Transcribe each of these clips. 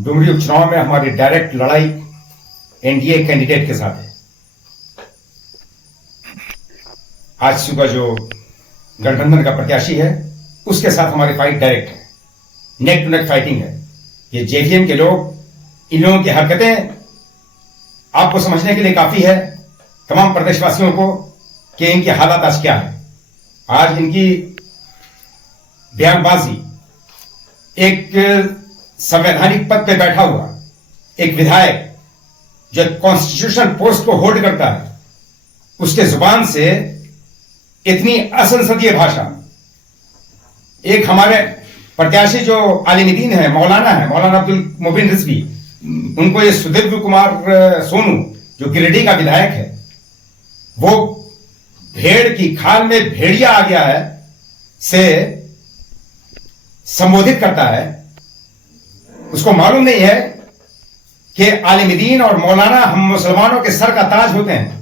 डुमरी उपचुनाव में हमारी डायरेक्ट लड़ाई एनडीए कैंडिडेट के साथ है। आज सुबह जो गठबंधन का प्रत्याशी है उसके साथ हमारी फाइट डायरेक्ट है, नेक टू नेक फाइटिंग है। ये जेवीएम के लोग, इन लोगों की हरकतें आपको समझने के लिए काफी है, तमाम प्रदेशवासियों को, कि इनकी हालत आज क्या है। आज इनकी बयानबाजी, एक संवैधानिक पद पे बैठा हुआ एक विधायक जो कॉन्स्टिट्यूशन पोस्ट को होल्ड करता है, उसके जुबान से इतनी असंसदीय भाषा। एक हमारे प्रत्याशी जो आलिमुद्दीन है, मौलाना अब्दुल मोबिन रिजवी, उनको ये सुदीव्य कुमार सोनू जो गिरिडीह का विधायक है, वो भेड़ की खाल में भेड़िया आ गया है से संबोधित करता है। उसको मालूम नहीं है कि आलिमुद्दीन और मौलाना हम मुसलमानों के सर का ताज होते हैं।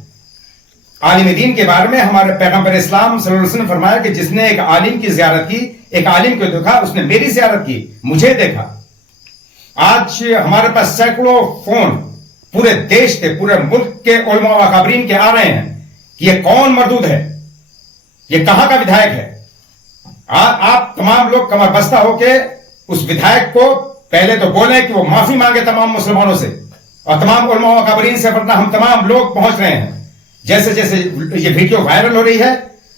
आलिमुद्दीन के बारे में हमारे पैगंबर इस्लाम सल्लल्लाहु अलैहि वसल्लम ने फरमाया कि जिसने एक आलिम की जियारत की, एक आलिम को देखा, उसने मेरी जियारत की, मुझे देखा। आज हमारे पास सैकड़ों फोन पूरे देश के, पूरे मुल्क के उलमा व अकाबरीन के आ रहे हैं कि ये कौन मरदूद है, ये कहां का विधायक है। आप तमाम लोग कमर बस्ता होके उस विधायक को पहले तो बोले कि वो माफी मांगे तमाम मुसलमानों से और तमाम उलमा व अकाबरीन से, वरना हम तमाम लोग पहुंच रहे हैं। जैसे जैसे ये वीडियो वायरल हो रही है,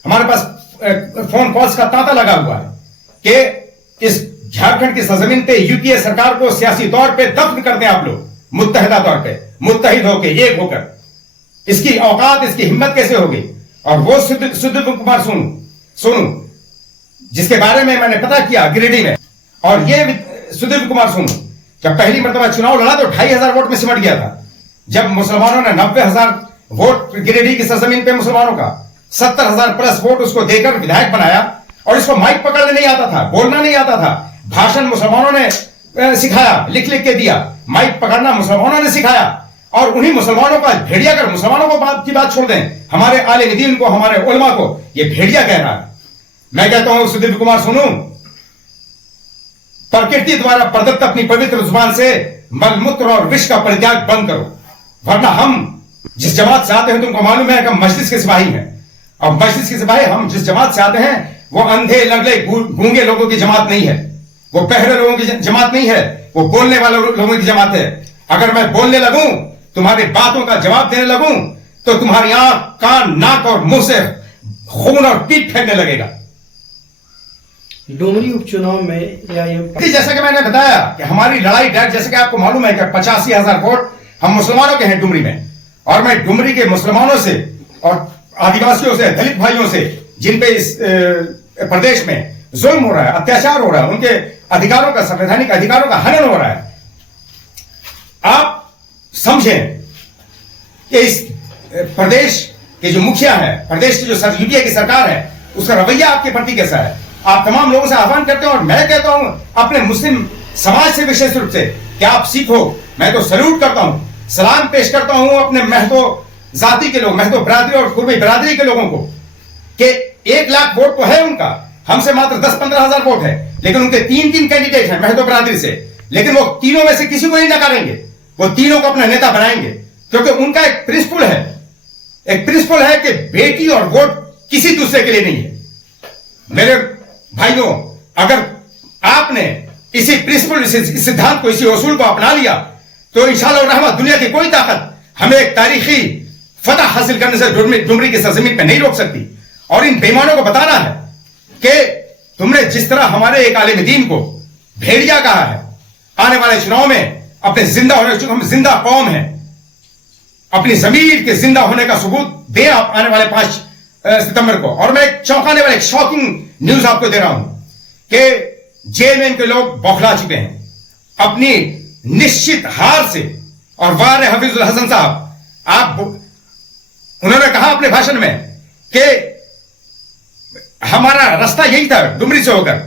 हमारे पास फोन कॉल्स का तांता लगा हुआ है कि इस झारखंड की सरजमीन पे यूपीए सरकार को सियासी तौर पे दफ्न कर दें आप लोग, मुत्तहिदा तौर पे, मुत्तहिद होकर, एक होकर। इसकी औकात, इसकी हिम्मत कैसे होगी। और वो सुदीव्य कुमार सोनू जिसके बारे में मैंने पता किया गिरिडीह में, और ये सुदीव्य कुमार सोनू जब पहली मरतबा चुनाव लड़ा तो 2500 वोट में सिमट गया था। जब मुसलमानों ने 90,000 वोट गिरिडीह की सरजमीन पे मुसलमानों का 70,000 प्लस वोट उसको देकर विधायक बनाया, और इसको माइक पकड़ने नहीं आता था, बोलना नहीं आता था। भाषण मुसलमानों ने सिखाया, लिख लिख के दिया। माइक पकड़ना मुसलमानों ने सिखाया, और उन्हीं मुसलमानों का भेड़िया कर, मुसलमानों को बात छोड़ दें, हमारे आलिमुद्दीन को, हमारे उलमा को ये भेड़िया कह रहा है। मैं कहता हूं सुदीव्य कुमार सोनू, प्रकृति द्वारा प्रदत्त अपनी पवित्र जुबान से मलमूत्र और विष का परित्याग बंद करो, वरना हम जिस जमात से आते हैं, तुमको मालूम है कि हम मस्जिद के सिपाही हैं, और मस्जिद के सिपाही हम जिस जमात से आते हैं वो अंधे लंगड़े गूंगे लोगों की जमात नहीं है, वो बहरे लोगों की जमात नहीं है, वो बोलने वाले लोगों की जमात है। अगर मैं बोलने लगूं, तुम्हारी बातों का जवाब देने लगूं, तो तुम्हारी आंख, कान, नाक और मुंह से खून और पीठ फेंकने लगेगा। डुमरी उपचुनाव में जैसा कि मैंने बताया कि हमारी लड़ाई डायरेक्ट, जैसे कि आपको मालूम है कि 85,000 वोट हम मुसलमानों के हैं डुमरी में, और मैं डुमरी के मुसलमानों से और आदिवासियों से, दलित भाइयों से, जिन पे इस प्रदेश में जुल्म हो रहा है, अत्याचार हो रहा है, उनके अधिकारों का, संवैधानिक अधिकारों का हनन हो रहा है, आप समझें कि इस प्रदेश के जो मुखिया है, प्रदेश की जो यूपीए की सरकार है, उसका रवैया आपके प्रति कैसा है। आप तमाम लोगों से आह्वान करते हैं, और मैं कहता हूं अपने मुस्लिम समाज से विशेष रूप से कि आप सीखो। मैं तो सल्यूट करता हूं, सलाम पेश करता हूं अपने महतो जाति के लोग, महतो बरादरी और कुर्बी बरादरी के लोगों को, कि 1 लाख वोट तो है उनका, हमसे मात्र 10-15 हजार वोट है, लेकिन उनके 3 कैंडिडेट हैं महतो बरादरी से, लेकिन वो तीनों में से किसी को नहीं नकारेंगे, वो तीनों को अपना नेता बनाएंगे, क्योंकि उनका एक प्रिंसिपल है कि बेटी और वोट किसी दूसरे के लिए नहीं है। मेरे भाइयों, अगर आपने इसी प्रिंसिपल, इस सिद्धांत को, इसी उसूल को अपना लिया, तो इंशाअल्लाह रहमत दुनिया की कोई ताकत हमें एक तारीखी फतह हासिल करने से डुमरी की सरजमीन पे नहीं रोक सकती। और इन बेईमानों को बताना है कि तुमने जिस तरह हमारे एक आलिमुद्दीन को भेड़िया कहा है, आने वाले चुनाव में अपने जिंदा होने, चूंकि हम जिंदा कौम है, अपनी जमीर के जिंदा होने का सबूत दें आप आने वाले 5 सितंबर को। और मैं एक चौंकाने वाले, एक शॉकिंग न्यूज आपको दे रहा हूं कि जेएमएम के लोग बौखला चुके हैं अपनी निश्चित हार से। और वार हफीजुल हसन साहब, उन्होंने कहा अपने भाषण में कि हमारा रास्ता यही था डुमरी से होकर।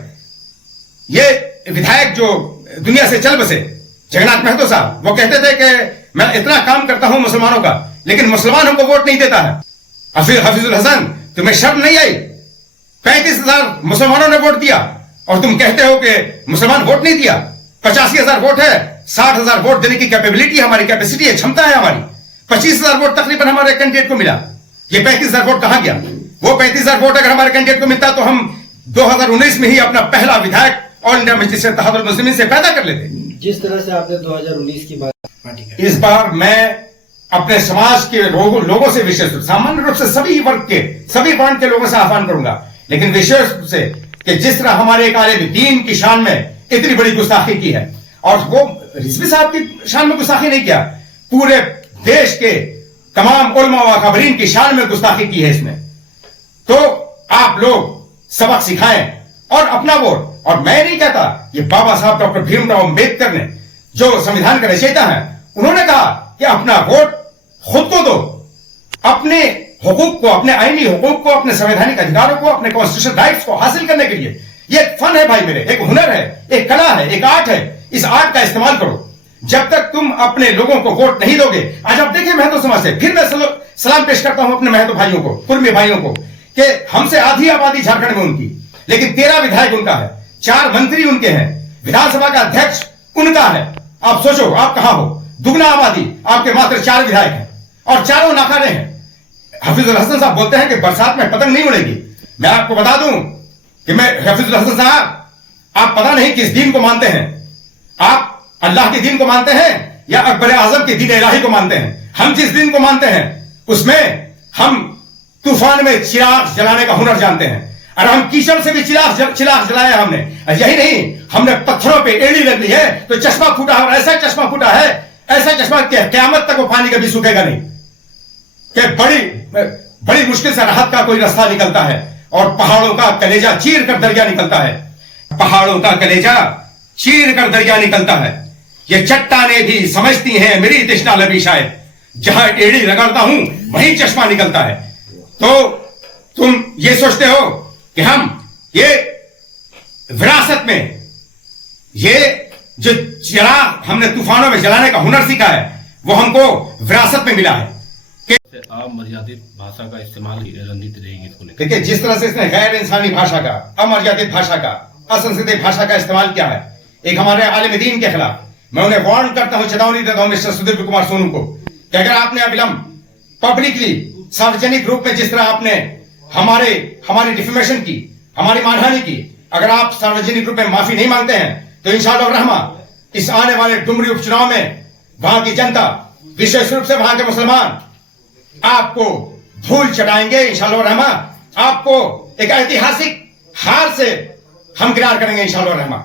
ये विधायक जो दुनिया से चल बसे, जगन्नाथ महतो साहब, वो कहते थे कि मैं इतना काम करता हूं मुसलमानों का, लेकिन मुसलमान हमको वोट नहीं देता है। हफीजुल हसन, तुम्हें शर्म नहीं आई? 35,000 मुसलमानों ने वोट दिया और तुम कहते हो कि मुसलमान वोट नहीं दिया। 85,000 वोट है, 60,000 वोट देने की कैपेबिलिटी, हमारी कैपेसिटी है, क्षमता है हमारी। 25,000 वोट तकरीबन हमारे कैंडिडेट को मिला। ये 35,000 वोट कहां गया? वो 35,000 वोट अगर हमारे कैंडिडेट को मिलता तो हम 2019 में ही अपना पहला विधायक ऑल इंडिया मजलिस इत्तेहादुल मुस्लिमीन से पैदा कर लेते। जिस तरह से आपने 2019 की बात, इस बार मैं अपने समाज के लोगों से विशेष रूप, सामान्य रूप से सभी वर्ग के, सभी वर्ण के लोगों से आह्वान करूंगा, लेकिन विशेष रूप से कि जिस तरह हमारे एक आलिम दीन की शान में इतनी बड़ी गुस्ताखी की है, और वो रिजवी साहब की शान में गुस्ताखी नहीं किया, पूरे देश के तमाम उलमा व अकाबरीन की शान में गुस्ताखी की है इसमें, तो आप लोग सबक सिखाएं और अपना वोट। और मैं नहीं कहता, ये बाबा साहब डॉक्टर भीमराव अंबेडकर ने, जो संविधान के रचयिता हैं, उन्होंने कहा कि अपना वोट खुद को दो, अपने हुकूक को, अपने आईनी हुकूक को, अपने संवैधानिक अधिकारों को, अपने कॉन्स्टिट्यूशनल राइट्स को हासिल करने के लिए। ये एक फन है भाई मेरे, एक हुनर है, एक कला है, एक आर्ट है। इस आर्ट का इस्तेमाल करो। जब तक तुम अपने लोगों को वोट नहीं दोगे, आज आप देखिए महतो समाज से, फिर मैं सलाम पेश करता हूं अपने महतो भाइयों को, कुर्मी भाइयों को, कि हमसे आधी आबादी झारखंड में उनकी, लेकिन 13 विधायक उनका है, 4 मंत्री उनके हैं, विधानसभा का अध्यक्ष उनका है। आप सोचो आप कहां हो? दुगना आबादी, आपके मात्र 4 विधायक हैं और चारों नाकारे हैं। हफीजुल हसन साहब बोलते हैं कि बरसात में पतंग नहीं उड़ेगी। मैं आपको बता दूं कि मैं हफीजुल हसन साहब, आप पता नहीं किस दीन को मानते हैं, आप अल्लाह के दीन को मानते हैं या अकबर आजम के दीन इलाही को मानते हैं। हम जिस दीन को मानते हैं उसमें हम तूफान में चिराग जलाने का हुनर जानते हैं, और हम कीचड़ से भी चिराग जलाया हमने। यही नहीं, हमने पत्थरों पे एड़ी लग ली है तो चश्मा फूटा है, और ऐसा चश्मा फूटा है, ऐसा चश्मा कि क़यामत तक वो पानी कभी सूखेगा नहीं, कि बड़ी मुश्किल से राहत का कोई रास्ता निकलता है, और पहाड़ों का कलेजा चीर कर दरिया निकलता है। पहाड़ों का कलेजा चीर कर दरिया निकलता है। ये चट्टानें भी समझती हैं मेरी तृष्णा लबी, शायद जहां एड़ी रगड़ता हूं वहीं चश्मा निकलता है। तो तुम ये सोचते हो कि हम ये विरासत में, ये जो चिराग हमने तूफानों में जलाने का हुनर सीखा है, वो हमको विरासत में मिला है। अमर्यादित भाषा का इस्तेमाल की रणनीति रहेगी इसको लेकर। देखिए, जिस तरह से इसने गैर इंसानी भाषा का, अमर्यादित भाषा का, असंसदीय भाषा का इस्तेमाल किया है एक हमारे आलिम दीन के खिलाफ, मैं उन्हें वार्न करता हूं, चेतावनी देता हूं मिस्टर सुदीप कुमार सोनू को, कि अगर आपने अविलंब पब्लिकली, सार्वजनिक रूप में जिस तरह आपने हमारी डिफेमेशन की, हमारी मानहानि की, अगर आप सार्वजनिक रूप में माफी नहीं मांगते हैं तो इंशाअल्लाह रहमान इस आने वाले डुमरी उपचुनाव में वहां की जनता, विशेष रूप से वहां के मुसलमान, आपको धूल चटाएंगे। इंशाअल्लाह रहमान आपको एक ऐतिहासिक हार से हम गिरार करेंगे इंशाअल्लाह रहमान।